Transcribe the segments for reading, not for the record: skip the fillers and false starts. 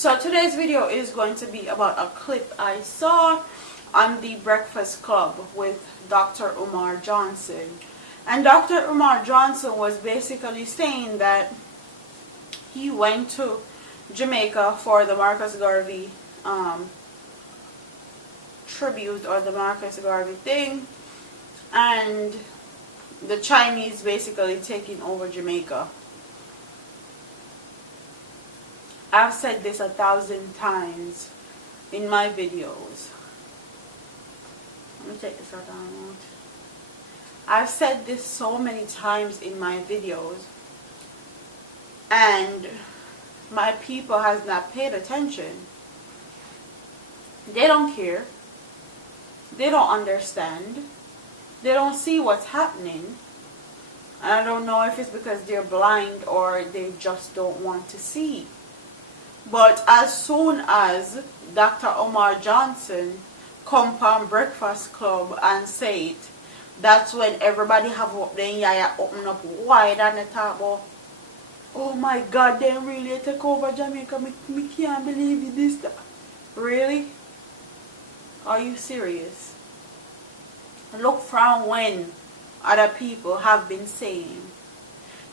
So today's video is going to be about a clip I saw on the Breakfast Club with Dr. Umar Johnson. And Dr. Umar Johnson was basically saying that he went to Jamaica for the Marcus Garvey tribute, or the Marcus Garvey thing, and the Chinese basically taking over Jamaica. I've said this 1,000 times in my videos. Let me take this out. I've said this so many times in my videos, and my people has not paid attention. They don't care. They don't understand. They don't see what's happening. And I don't know if it's because they're blind or they just don't want to see. But as soon as Dr. Umar Johnson come on Breakfast Club and say it, that's when everybody have up their yaya open up wide and they talk about, oh my God, they really take over Jamaica. Me can't believe this. Really? Are you serious? Look from when other people have been saying,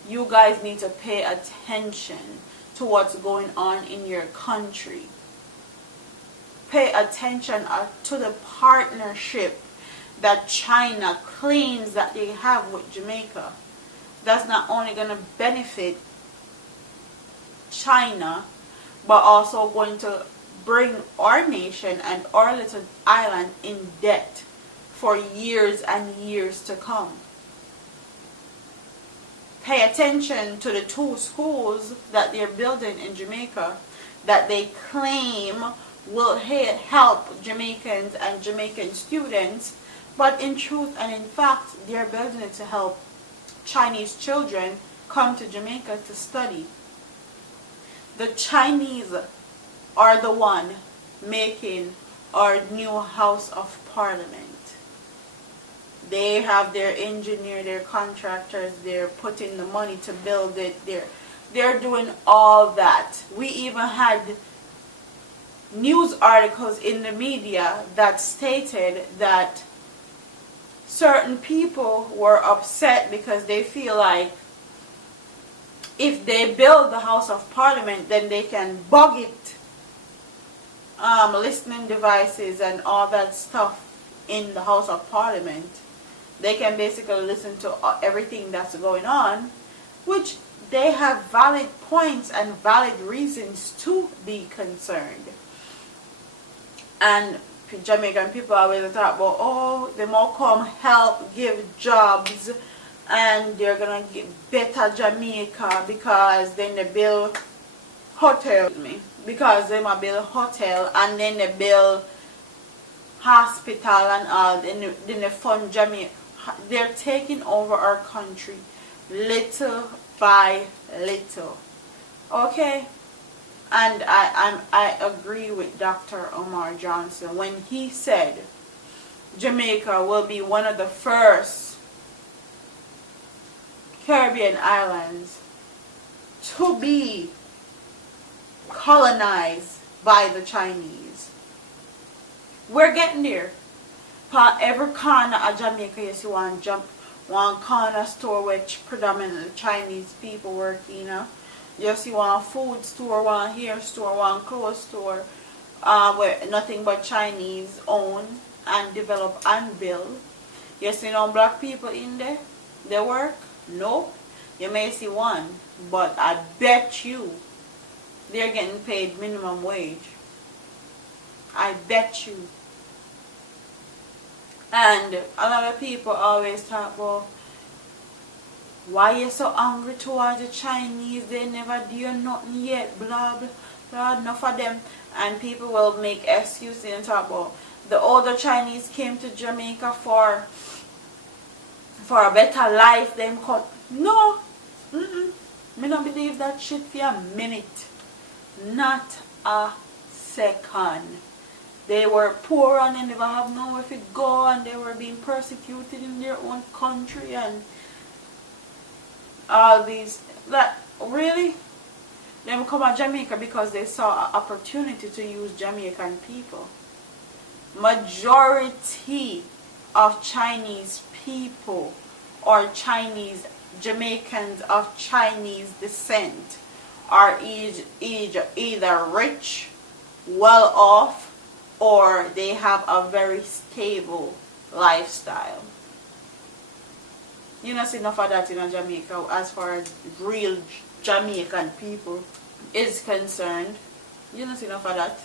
you guys need to pay attention to what's going on in your country. Pay attention to the partnership that China claims that they have with Jamaica. That's not only going to benefit China, but also going to bring our nation and our little island in debt for years and years to come. Pay attention to the 2 schools that they're building in Jamaica that they claim will help Jamaicans and Jamaican students, but in truth and in fact, they're building it to help Chinese children come to Jamaica to study. The Chinese are the one making our new House of Parliament. They have their engineer, their contractors, they're putting the money to build it, they're doing all that. We even had news articles in the media that stated that certain people were upset because they feel like if they build the House of Parliament, then they can bug it, listening devices and all that stuff in the House of Parliament. They can basically listen to everything that's going on, which they have valid points and valid reasons to be concerned. And Jamaican people always talk about, oh, they more come help give jobs and they're going to get better Jamaica because then they build hotel, because they might build hotel and then they build hospital and all, then they fund Jamaica. They're taking over our country little by little. Okay? And I agree with Dr. Umar Johnson when he said Jamaica will be one of the first Caribbean islands to be colonized by the Chinese. We're getting there. For every corner of Jamaica, you see one corner store which predominantly Chinese people work in. You see one food store, one hair store, one clothes store, where nothing but Chinese own and develop and build. You see no black people in there? They work? No. You may see one, but I bet you they're getting paid minimum wage. I bet you. And a lot of people always talk about, why you so angry towards the Chinese? They never do nothing yet, blah, blah, blah, enough of them. And people will make excuses and talk about, the older Chinese came to Jamaica for a better life. Them come. No. Me don't believe that shit for a minute. Not a second. They were poor and they never have nowhere to go, and they were being persecuted in their own country and all these. That really? Them come to Jamaica because they saw an opportunity to use Jamaican people. Majority of Chinese people or Chinese Jamaicans of Chinese descent are either rich, well off, or they have a very stable lifestyle. You don't see enough of that in Jamaica as far as real Jamaican people is concerned. You don't see enough of that.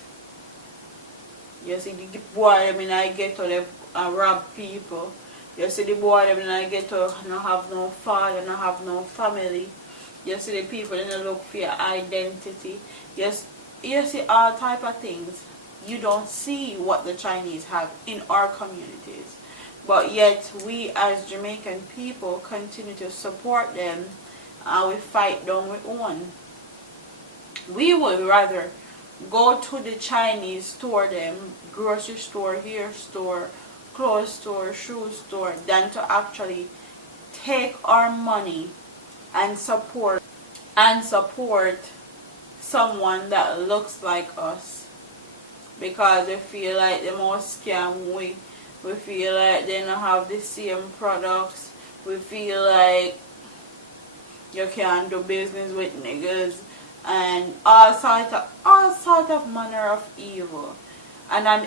You see the boy them in I get to them rob people. You see the boy them in I get to not have no father, not have no family. You see the people in the look for your identity. Yes, you see all type of things. You don't see what the Chinese have in our communities. But yet we as Jamaican people continue to support them and we fight down with one. We would rather go to the Chinese store them, grocery store, hair store, clothes store, shoe store, than to actually take our money and support someone that looks like us, because we feel like they must scam we feel like they don't have the same products, we feel like you can't do business with niggas and all sort of manner of evil. And I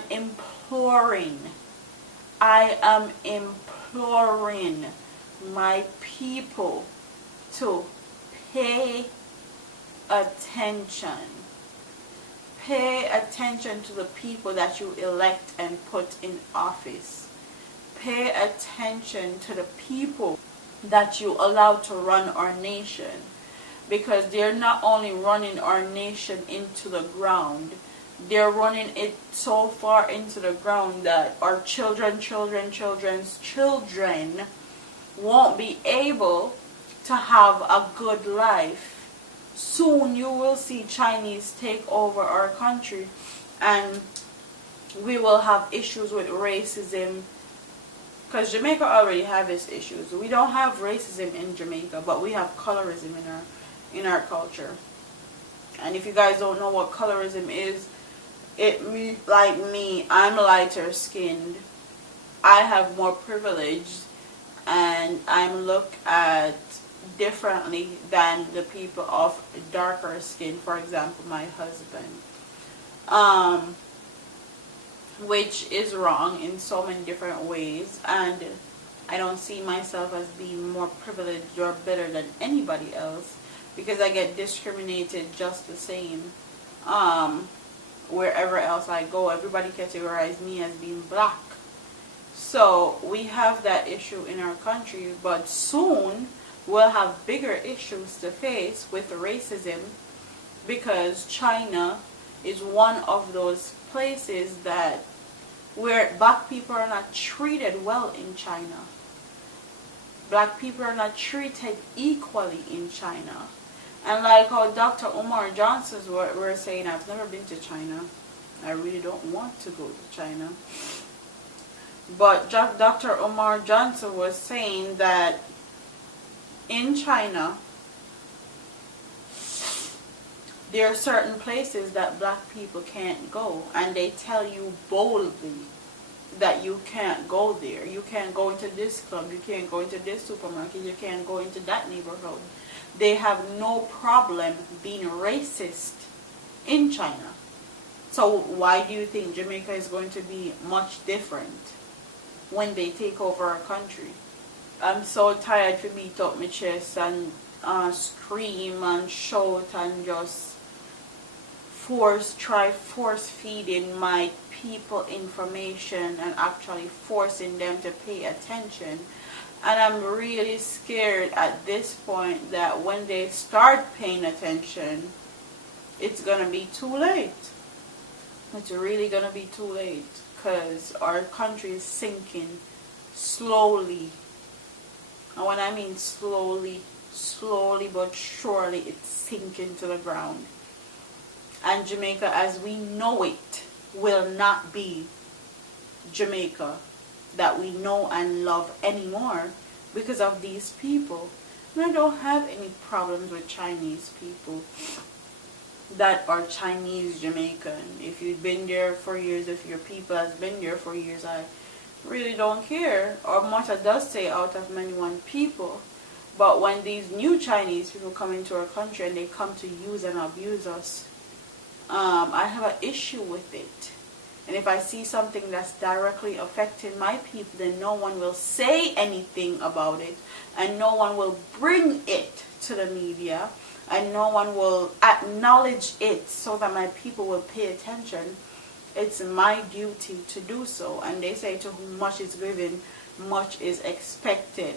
am imploring my people to pay attention. Pay attention to the people that you elect and put in office. Pay attention to the people that you allow to run our nation, because they're not only running our nation into the ground, they're running it so far into the ground that our children's children won't be able to have a good life. Soon you will see Chinese take over our country and we will have issues with racism, because Jamaica already have its issues. We don't have racism in Jamaica, but we have colorism in our culture. And if you guys don't know what colorism is, like me, I'm lighter skinned. I have more privilege and I'm looked at differently than the people of darker skin, for example my husband, which is wrong in so many different ways, and I don't see myself as being more privileged or better than anybody else, because I get discriminated just the same wherever else I go. Everybody categorizes me as being black. So we have that issue in our country, but soon we'll have bigger issues to face with racism, because China is one of those places that where black people are not treated well in China. Black people are not treated equally in China. And like how Dr. Omar Johnson were saying, I've never been to China. I really don't want to go to China. But Dr. Omar Johnson was saying that in China, there are certain places that black people can't go, and they tell you boldly that you can't go there. You can't go into this club, you can't go into this supermarket, you can't go into that neighborhood. They have no problem being racist in China. So why do you think Jamaica is going to be much different when they take over our country? I'm so tired to beat up my chest and scream and shout and just force feeding my people information and actually forcing them to pay attention. And I'm really scared at this point that when they start paying attention, it's going to be too late. It's really going to be too late, because our country is sinking slowly. And when I mean slowly but surely, it's sinking to the ground. And Jamaica as we know it will not be Jamaica that we know and love anymore because of these people. And I don't have any problems with Chinese people. that are Chinese Jamaican. If you've been there for years, if your people has been there for years, I really don't care. Or Martha does say out of many one people. But when these new Chinese people come into our country and they come to use and abuse us, I have an issue with it. And if I see something that's directly affecting my people, then no one will say anything about it. And no one will bring it to the media. And no one will acknowledge it so that my people will pay attention. It's my duty to do so. And they say to whom much is given, much is expected.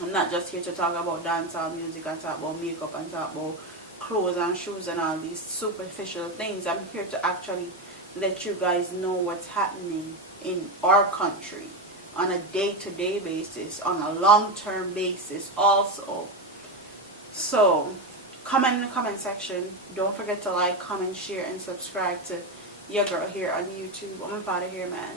I'm not just here to talk about dancehall music and talk about makeup and talk about clothes and shoes and all these superficial things. I'm here to actually let you guys know what's happening in our country on a day-to-day basis, on a long-term basis also. So, comment in the comment section. Don't forget to like, comment, share, and subscribe to your girl here on YouTube. I'm out of here, man.